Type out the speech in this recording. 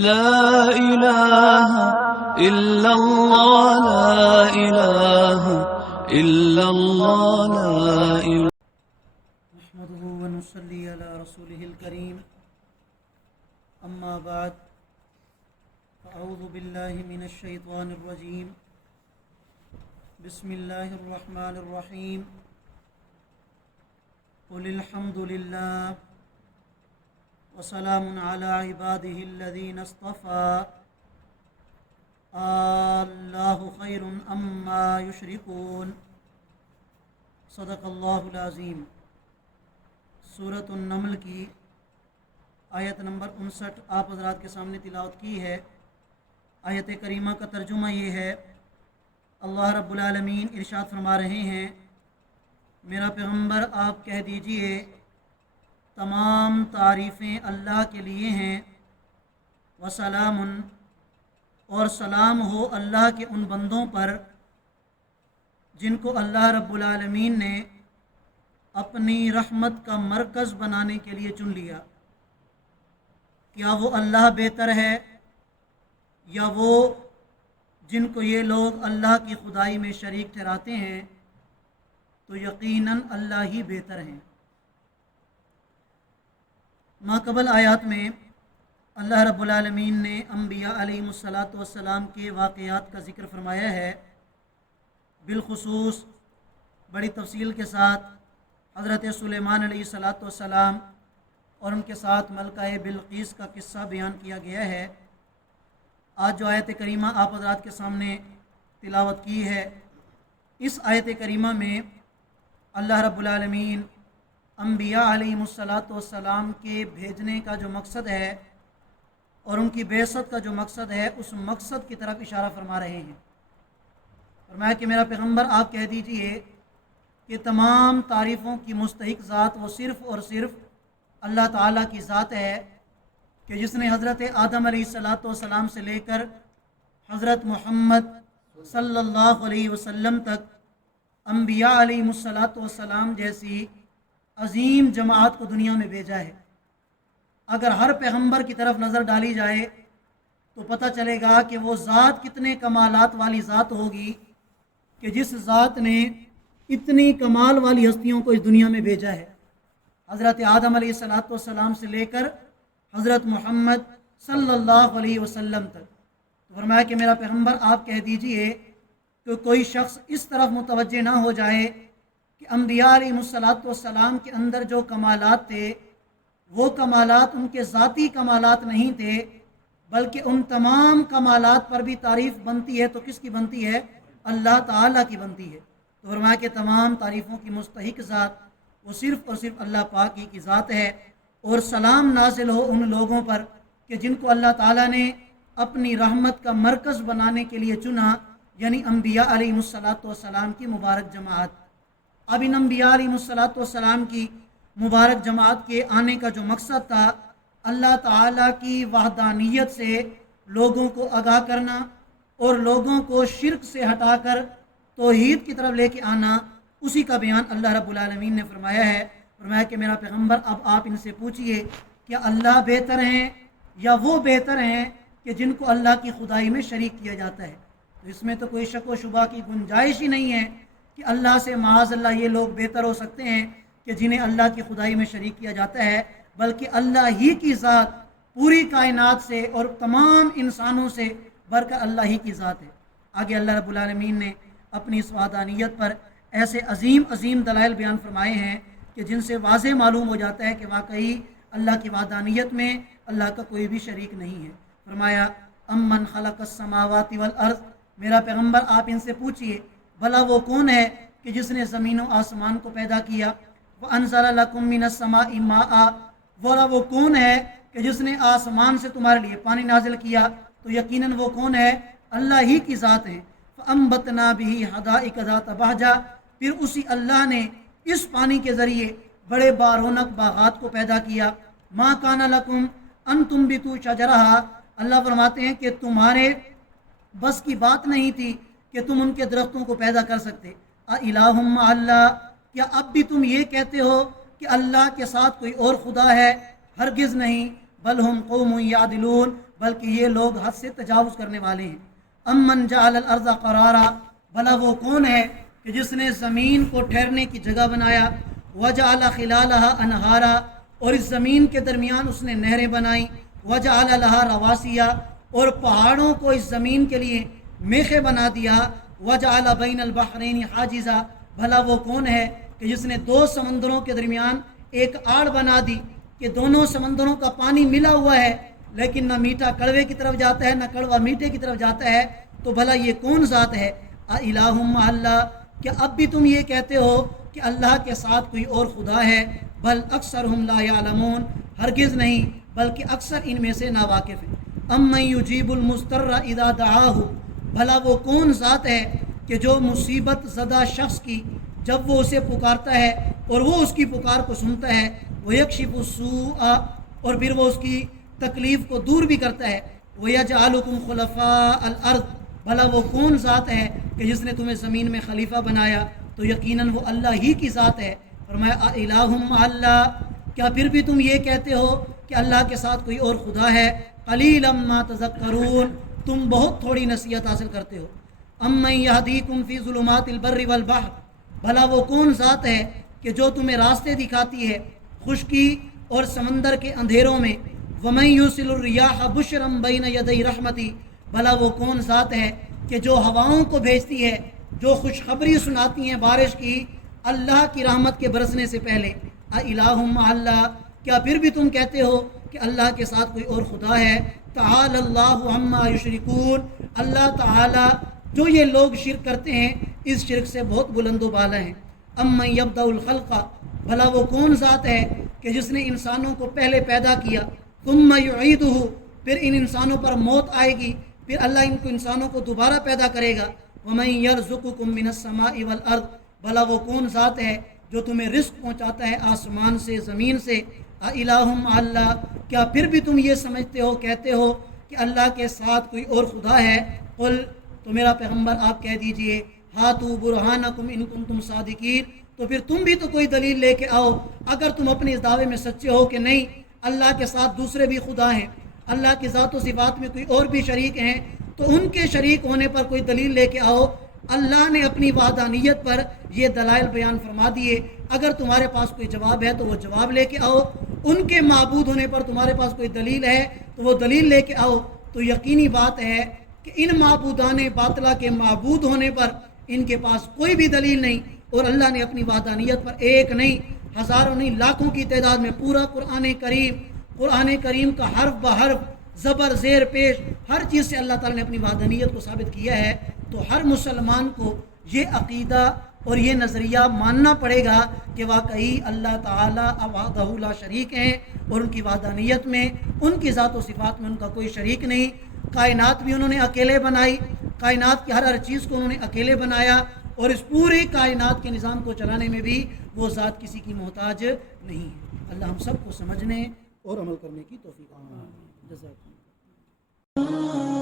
لا إله إلا الله لا إله إلا الله لا إله. نحمده ونصلي على رسوله الكريم. أما بعد فأعوذ بالله من الشيطان الرجيم. بسم الله الرحمن الرحيم. قل الحمد لله وسلام على عباده الذين اصطفى الله خير أما يشركون. صدق اللہ العظیم. سورۃ النمل کی آیت نمبر 59 آپ حضرات کے سامنے تلاوت کی ہے. آیت کریمہ کا ترجمہ یہ ہے، اللہ رب العالمین ارشاد فرما رہے ہیں، میرا پیغمبر آپ کہہ دیجئے تمام تعریفیں اللہ کے لیے ہیں، وسلام، اور سلام ہو اللہ کے ان بندوں پر جن کو اللہ رب العالمین نے اپنی رحمت کا مرکز بنانے کے لیے چن لیا. کیا وہ اللہ بہتر ہے یا وہ جن کو یہ لوگ اللہ کی خدائی میں شریک ٹھہراتے ہیں؟ تو یقیناً اللہ ہی بہتر ہیں. ماقبل آیات میں اللہ رب العالمین نے انبیاء علیہم السلام کے واقعات کا ذکر فرمایا ہے. بالخصوص بڑی تفصیل کے ساتھ حضرت سلیمان علیہ السلام اور ان کے ساتھ ملکہ بلقیس کا قصہ بیان کیا گیا ہے. آج جو آیت کریمہ آپ حضرات کے سامنے تلاوت کی ہے، اس آیت کریمہ میں اللہ رب العالمین انبیاء علیہم السلام کے بھیجنے کا جو مقصد ہے اور ان کی بعثت کا جو مقصد ہے، اس مقصد کی طرف اشارہ فرما رہے ہیں. فرمایا کہ میرا پیغمبر آپ کہہ دیجئے کہ تمام تعریفوں کی مستحق ذات وہ صرف اور صرف اللہ تعالیٰ کی ذات ہے کہ جس نے حضرت آدم علیہ السلام سے لے کر حضرت محمد صلی اللہ علیہ وسلم تک انبیاء علیہ السلام جیسی عظیم جماعت کو دنیا میں بھیجا ہے. اگر ہر پیغمبر کی طرف نظر ڈالی جائے تو پتہ چلے گا کہ وہ ذات کتنے کمالات والی ذات ہوگی کہ جس ذات نے اتنی کمال والی ہستیوں کو اس دنیا میں بھیجا ہے، حضرت آدم علیہ السلام سے لے کر حضرت محمد صلی اللہ علیہ وسلم تک. تو فرمایا کہ میرا پیغمبر آپ کہہ دیجئے کہ کوئی شخص اس طرف متوجہ نہ ہو جائے کہ انبیاء علیہ السلام کے اندر جو کمالات تھے وہ کمالات ان کے ذاتی کمالات نہیں تھے، بلکہ ان تمام کمالات پر بھی تعریف بنتی ہے تو کس کی بنتی ہے؟ اللہ تعالیٰ کی بنتی ہے. تو فرمایا کہ تمام تعریفوں کی مستحق ذات وہ صرف اور صرف اللہ پاک ہی کی ذات ہے. اور سلام نازل ہو ان لوگوں پر کہ جن کو اللہ تعالیٰ نے اپنی رحمت کا مرکز بنانے کے لیے چنا، یعنی انبیاء علیہ السلام کی مبارک جماعت. اب ان انبیاء علیہ السلام کی مبارک جماعت کے آنے کا جو مقصد تھا، اللہ تعالیٰ کی وحدانیت سے لوگوں کو آگاہ کرنا اور لوگوں کو شرک سے ہٹا کر توحید کی طرف لے کے آنا، اسی کا بیان اللہ رب العالمین نے فرمایا ہے. فرمایا کہ میرا پیغمبر اب آپ ان سے پوچھئے کہ اللہ بہتر ہیں یا وہ بہتر ہیں کہ جن کو اللہ کی خدائی میں شریک کیا جاتا ہے؟ تو اس میں تو کوئی شک و شبہ کی گنجائش ہی نہیں ہے کہ اللہ سے معاذ اللہ یہ لوگ بہتر ہو سکتے ہیں کہ جنہیں اللہ کی خدائی میں شریک کیا جاتا ہے، بلکہ اللہ ہی کی ذات پوری کائنات سے اور تمام انسانوں سے بڑھ کر اللہ ہی کی ذات ہے. آگے اللہ رب العالمین نے اپنی اس وحدانیت پر ایسے عظیم عظیم دلائل بیان فرمائے ہیں کہ جن سے واضح معلوم ہو جاتا ہے کہ واقعی اللہ کی وحدانیت میں اللہ کا کوئی بھی شریک نہیں ہے. فرمایا امن خلق السماوات والارض، میرا پیغمبر آپ ان سے پوچھئے بھلا وہ کون ہے کہ جس نے زمین و آسمان کو پیدا کیا، وَأَنزَلَ لَكُم مِّنَ السَّمَاءِ مَاءً، وہ کون ہے کہ جس نے آسمان سے تمہارے لیے پانی نازل کیا؟ تو یقیناً وہ کون ہے؟ اللہ ہی کی ذات ہے. فَأَنبَتْنَا بِهِ حَدَائِقَ ذَاتَ بَهْجَةٍ، پھر اسی اللہ نے اس پانی کے ذریعے بڑے بارونق باغات کو پیدا کیا. مَا كَانَ لَكُمْ أَن تُنبِتُوا شَجَرَهَا، اللہ فرماتے ہیں کہ تمہارے بس کی بات نہیں تھی کہ تم ان کے درختوں کو پیدا کر سکتے. اِلَٰهٌ مَّعَ اللَّهِ، کیا اب بھی تم یہ کہتے ہو کہ اللہ کے ساتھ کوئی اور خدا ہے؟ ہرگز نہیں. بل ہم قوم یعدلون، بلکہ یہ لوگ حد سے تجاوز کرنے والے ہیں۔ امن جعل الارض قرارا، بھلا وہ کون ہے کہ جس نے زمین کو ٹھہرنے کی جگہ بنایا، وجعل خلالها انہارا، اور اس زمین کے درمیان اس نے نہریں بنائیں، وجعل لها رواسیا، اور پہاڑوں کو اس زمین کے لیے میخیں بنا دیا، وجعل بین البحرین حاجزا، بھلا وہ کون ہے کہ جس نے دو سمندروں کے درمیان ایک آڑ بنا دی کہ دونوں سمندروں کا پانی ملا ہوا ہے لیکن نہ میٹھا کڑوے کی طرف جاتا ہے نہ کڑوا میٹھے کی طرف جاتا ہے، تو بھلا یہ کون ذات ہے؟ اِلٰہٌ مع اللہ، کیا اب بھی تم یہ کہتے ہو کہ اللہ کے ساتھ کوئی اور خدا ہے؟ بل اکثرہم لا یعلمون، ہرگز نہیں بلکہ اکثر ان میں سے ناواقف ہیں۔ امن یجیب المضطر اذا دعاہ، بھلا وہ کون ذات ہے کہ جو مصیبت زدہ شخص کی جب وہ اسے پکارتا ہے اور وہ اس کی پکار کو سنتا ہے، ویکشف السوء، اور پھر وہ اس کی تکلیف کو دور بھی کرتا ہے، ویجعلکم خلفاء الارض، بھلا وہ کون ذات ہے کہ جس نے تمہیں زمین میں خلیفہ بنایا؟ تو یقیناً وہ اللہ ہی کی ذات ہے۔ فرمایا الہ مع اللہ، کیا پھر بھی تم یہ کہتے ہو کہ اللہ کے ساتھ کوئی اور خدا ہے؟ قلیلا ما تذکرون، تم بہت تھوڑی نصیحت حاصل کرتے ہو۔ امن یہدیکم فی ظلمات البر والبحر، بھلا وہ کون ذات ہے کہ جو تمہیں راستے دکھاتی ہے خشکی اور سمندر کے اندھیروں میں، ومن یرسل الریاح بشرا بین یدی رحمتی، بھلا وہ کون ذات ہے کہ جو ہواؤں کو بھیجتی ہے جو خوشخبری سناتی ہیں بارش کی اللہ کی رحمت کے برسنے سے پہلے۔ الہ مع اللہ، کیا پھر بھی تم کہتے ہو کہ اللہ کے ساتھ کوئی اور خدا ہے؟ تعالی اللہ عما یشرکون، اللہ تعالی جو یہ لوگ شرک کرتے ہیں اس شرک سے بہت بلند و بالا ہیں۔ امن یبدأ الخلق، بھلا وہ کون ذات ہے کہ جس نے انسانوں کو پہلے پیدا کیا، ثم یعیدہ، پھر ان انسانوں پر موت آئے گی، پھر اللہ ان کو انسانوں کو دوبارہ پیدا کرے گا۔ ومن یرزقکم من السماء والارض، بھلا وہ کون ذات ہے جو تمہیں رزق پہنچاتا ہے آسمان سے زمین سے۔ الہ مع اللہ، کیا پھر بھی تم یہ سمجھتے ہو کہتے ہو کہ اللہ کے ساتھ کوئی اور خدا ہے؟ قل، تو میرا پیغمبر آپ کہہ دیجئے، ہاتوا برہانکم ان کنتم صادقین، تو پھر تم بھی تو کوئی دلیل لے کے آؤ اگر تم اپنے اس دعوے میں سچے ہو کہ نہیں اللہ کے ساتھ دوسرے بھی خدا ہیں، اللہ کی ذات و صفات میں کوئی اور بھی شریک ہیں، تو ان کے شریک ہونے پر کوئی دلیل لے کے آؤ۔ اللہ نے اپنی وحدانیت پر یہ دلائل بیان فرما دیے، اگر تمہارے پاس کوئی جواب ہے تو وہ جواب لے کے آؤ، ان کے معبود ہونے پر تمہارے پاس کوئی دلیل ہے تو وہ دلیل لے کے آؤ۔ تو یقینی بات ہے کہ ان معبودان باطلہ کے معبود ہونے پر ان کے پاس کوئی بھی دلیل نہیں، اور اللہ نے اپنی وحدانیت پر ایک نہیں ہزاروں نہیں لاکھوں کی تعداد میں پورا قرآن کریم کا حرف بحرف زبر زیر پیش ہر چیز سے اللہ تعالیٰ نے اپنی وحدانیت کو ثابت کیا ہے۔ تو ہر مسلمان کو یہ عقیدہ اور یہ نظریہ ماننا پڑے گا کہ واقعی اللہ تعالیٰ وحدہ لا شریک ہیں، اور ان کی وحدانیت میں ان کی ذات و صفات میں ان کا کوئی شریک نہیں۔ کائنات بھی انہوں نے اکیلے بنائی، کائنات کی ہر چیز کو انہوں نے اکیلے بنایا، اور اس پوری کائنات کے نظام کو چلانے میں بھی وہ ذات کسی کی محتاج نہیں ہے۔ اللہ ہم سب کو سمجھنے اور عمل کرنے کی توفیق عطا فرمائے۔ جزاک اللہ۔